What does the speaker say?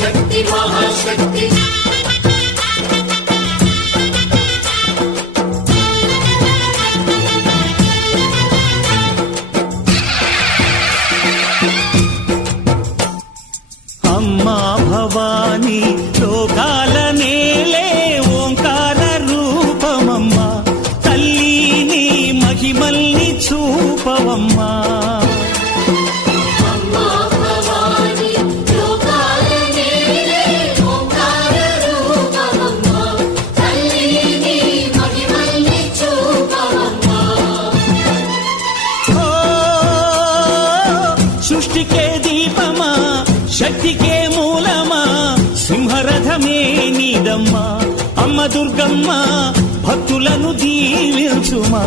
శక్తి మహాశక్తి అమ్మా భవానీ లోకాల నేలే ఓంకార రూపమమ్మా తల్లిని మహిమల్ని చూపవమ్మా సృష్టికే దీపమా శక్తికే మూలమా సింహరథమే నీదమ్మా అమ్మ దుర్గమ్మ భక్తులను దీవించుమా